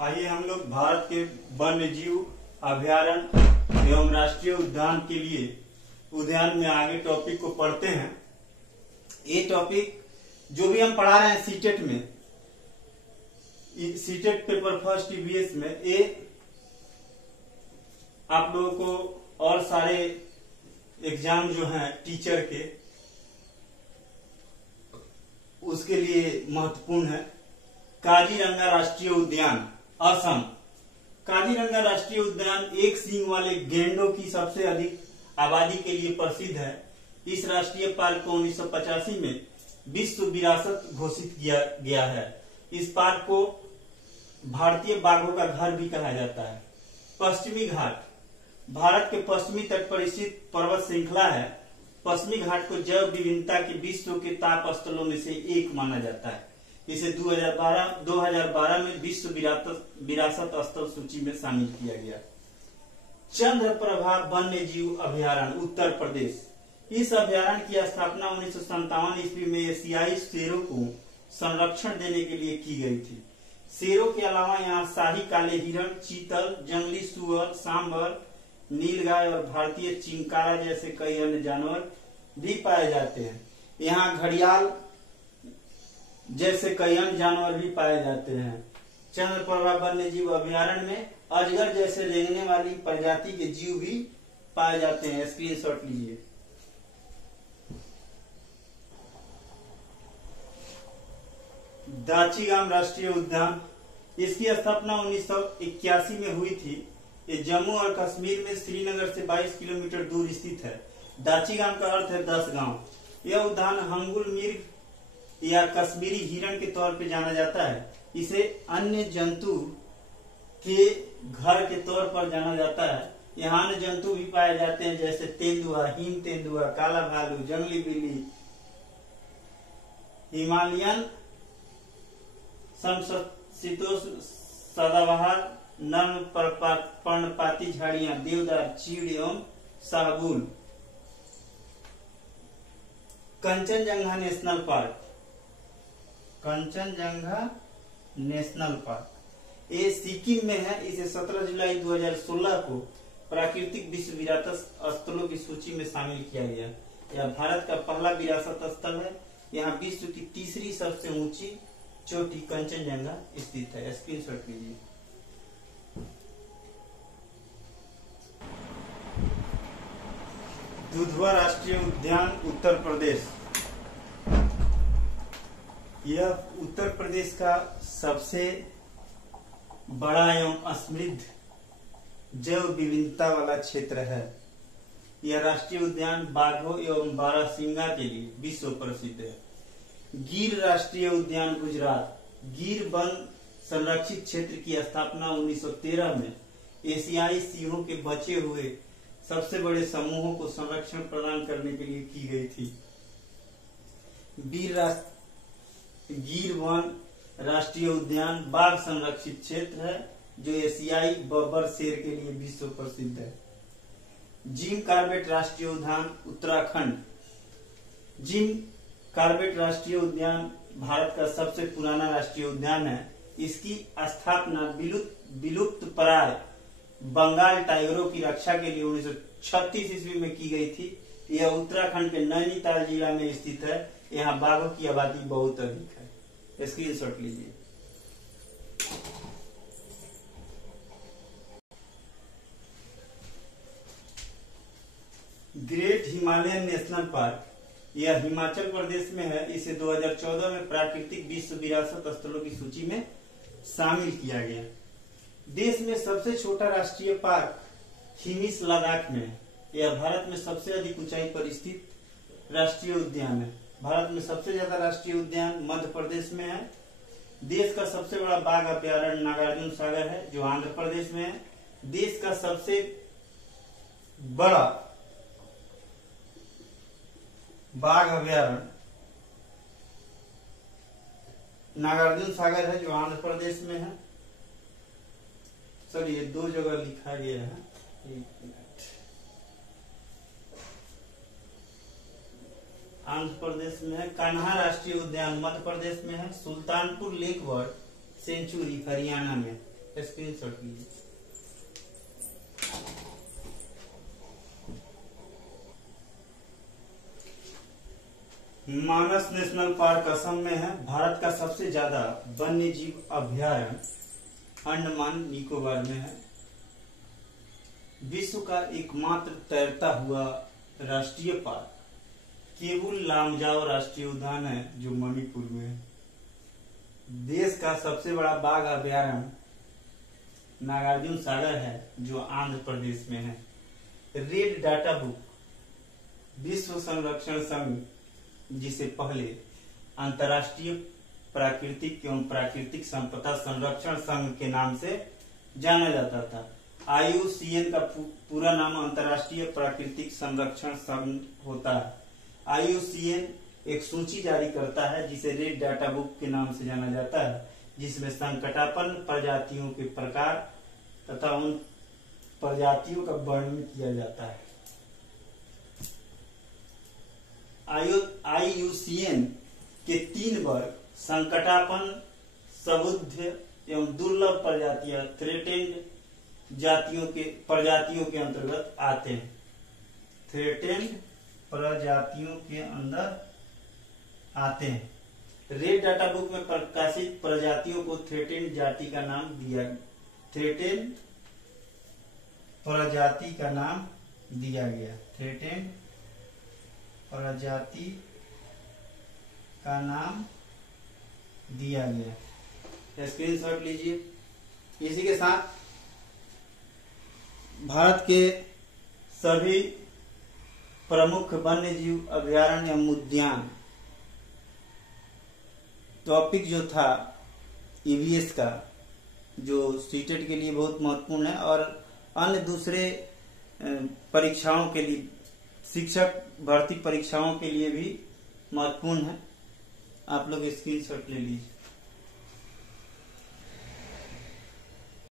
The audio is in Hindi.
आइए हम लोग भारत के वन्य जीव अभयारण्य एवं राष्ट्रीय उद्यान के लिए उद्यान में आगे टॉपिक को पढ़ते हैं। ये टॉपिक जो भी हम पढ़ा रहे हैं सीटेट में, सीटेट पेपर फर्स्ट ईवीएस में, ये आप लोगों को और सारे एग्जाम जो हैं टीचर के, उसके लिए महत्वपूर्ण है। काजीरंगा राष्ट्रीय उद्यान असम। काजीरंगा राष्ट्रीय उद्यान एक सींग वाले गेंडों की सबसे अधिक आबादी के लिए प्रसिद्ध है। इस राष्ट्रीय पार्क को 1985 में विश्व विरासत घोषित किया गया है। इस पार्क को भारतीय बाघों का घर भी कहा जाता है। पश्चिमी घाट भारत के पश्चिमी तट पर स्थित पर्वत श्रृंखला है। पश्चिमी घाट को जैव विविधता के विश्व के ताप स्थलों में से एक माना जाता है। इसे 2012 में विश्व विरासत स्थल सूची में शामिल किया गया। चंद्रप्रभा वन्य जीव अभयारण्य उत्तर प्रदेश। इस अभयारण्य की स्थापना 1957 ईस्वी में एशियाई शेरों को संरक्षण देने के लिए की गई थी। शेरों के अलावा यहाँ शाही काले हिरण, चीतल, जंगली सुअर, सांबर, नीलगाय और भारतीय चिंकारा जैसे कई अन्य जानवर भी पाए जाते हैं। यहाँ घड़ियाल जैसे कई अन्य जानवर भी पाए जाते हैं। चंद्रप्रभा वन्य जीव अभयारण्य में अजगर जैसे रेंगने वाली प्रजाति के जीव भी पाए जाते हैं। स्क्रीनशॉट लीजिए। दाचीगाम राष्ट्रीय उद्यान। इसकी स्थापना 1981 में हुई थी। ये जम्मू और कश्मीर में श्रीनगर से 22 किलोमीटर दूर स्थित है। दाचीगाम का अर्थ है 10 गांव। यह उद्यान हंगुल मिर्ग या कश्मीरी हिरण के तौर पे जाना जाता है। इसे अन्य जंतु के घर के तौर पर जाना जाता है। यहाँ अन्य जंतु भी पाए जाते हैं जैसे तेंदुआ, हिम तेंदुआ, काला भालू, जंगली बिल्ली, हिमालयन समशीतोष्ण सदाबहार नर्म पर्णपाती झाड़ियां, देवदार, चीड़ एवं शाहबूल। Kanchenjunga national park. Kanchenjunga national park ये सिक्किम में है। इसे 17 जुलाई 2016 को प्राकृतिक विश्व विरासत स्थलों की सूची में शामिल किया गया। यह भारत का पहला विरासत स्थल है। यहाँ विश्व की तीसरी सबसे ऊंची चोटी कंचनजंगा स्थित है। स्क्रीनशॉट लीजिए। दुधवा राष्ट्रीय उद्यान उत्तर प्रदेश। यह उत्तर प्रदेश का सबसे बड़ा एवं समृद्ध जैव विविधता वाला क्षेत्र है। यह राष्ट्रीय उद्यान बाघों एवं बारहसिंगा के लिए विश्व प्रसिद्ध है। गिर राष्ट्रीय उद्यान गुजरात। गिर वन संरक्षित क्षेत्र की स्थापना 1913 में एशियाई सिंहों के बचे हुए सबसे बड़े समूहों को संरक्षण प्रदान करने के लिए की गई थी। गिर वन राष्ट्रीय उद्यान बाघ संरक्षित क्षेत्र है जो एशियाई बब्बर शेर के लिए विश्व प्रसिद्ध है। जिम कॉर्बेट राष्ट्रीय उद्यान उत्तराखंड। जिम कॉर्बेट राष्ट्रीय उद्यान भारत का सबसे पुराना राष्ट्रीय उद्यान है। इसकी स्थापना विलुप्त प्राय बंगाल टाइगरों की रक्षा के लिए 1936 ईस्वी में की गई थी। यह उत्तराखंड के नैनीताल जिला में स्थित है। यहाँ बाघों की आबादी बहुत अधिक है। स्क्रीनशॉट लीजिए। Great Himalayan national park. यह हिमाचल प्रदेश में है। इसे 2014 में प्राकृतिक विश्व विरासत स्थलों की सूची में शामिल किया गया। देश में सबसे छोटा राष्ट्रीय पार्क हिमिस लद्दाख में है। यह भारत में सबसे अधिक ऊंचाई पर स्थित राष्ट्रीय उद्यान है। भारत में सबसे ज्यादा राष्ट्रीय उद्यान मध्य प्रदेश में है। देश का सबसे बड़ा बाघ अभयारण्य नागार्जुन सागर है जो आंध्र प्रदेश में है। देश का सबसे बड़ा बाघ अभयारण्य नागार्जुन सागर है जो आंध्र प्रदेश में है। सॉरी, ये दो जगह लिखा गया है। एक मिनट। आंध्र प्रदेश में है। कान्हा राष्ट्रीय उद्यान मध्य प्रदेश में है। Sultanpur lake bird sanctuary Haryana में। स्क्रीनशॉट लीजिए। मानस नेशनल पार्क असम में है। भारत का सबसे ज्यादा वन्य जीव अभ्यारण्य अंडमान निकोबार में है। विश्व का एकमात्र तैरता हुआ राष्ट्रीय पार्क केवुल लामजाओ राष्ट्रीय उद्यान है जो मणिपुर में है। देश का सबसे बड़ा बाघ अभ्यारण्य नागार्जुन सागर है जो आंध्र प्रदेश में है। रेड डाटा बुक विश्व संरक्षण संघ, जिसे पहले अंतर्राष्ट्रीय प्राकृतिक एवं प्राकृतिक संपदा संरक्षण संघ के नाम से जाना जाता था। IUCN का पूरा नाम अंतर्राष्ट्रीय प्राकृतिक संरक्षण संघ होता है। IUCN एक सूची जारी करता है जिसे रेड डाटा बुक के नाम से जाना जाता है, जिसमें संकटापन्न प्रजातियों के प्रकार तथा उन प्रजातियों का वर्णन किया जाता है। IUCN के 3 वर्ग संकटापन्न, सबुद्ध एवं दुर्लभ प्रजातियां थ्रेटेंड प्रजातियों के अंतर्गत आते हैं। थ्रेटेंड प्रजातियों के अंदर आते हैं। रेड डाटा बुक में प्रकाशित प्रजातियों को थ्रेटेंड जाति का नाम दिया थ्रेटेंड प्रजाति का नाम दिया गया। थ्रेटेंड प्रजाति का नाम दिया गया। स्क्रीनशॉट लीजिए। इसी के साथ भारत के सभी प्रमुख वन्य जीव अभ्यारण्य एवं उद्यान टॉपिक जो था EVS का, जो सीटेट के लिए बहुत महत्वपूर्ण है और अन्य दूसरे परीक्षाओं के लिए, शिक्षक भर्ती परीक्षाओं के लिए भी महत्वपूर्ण है। आप लोग स्क्रीनशॉट ले लीजिए।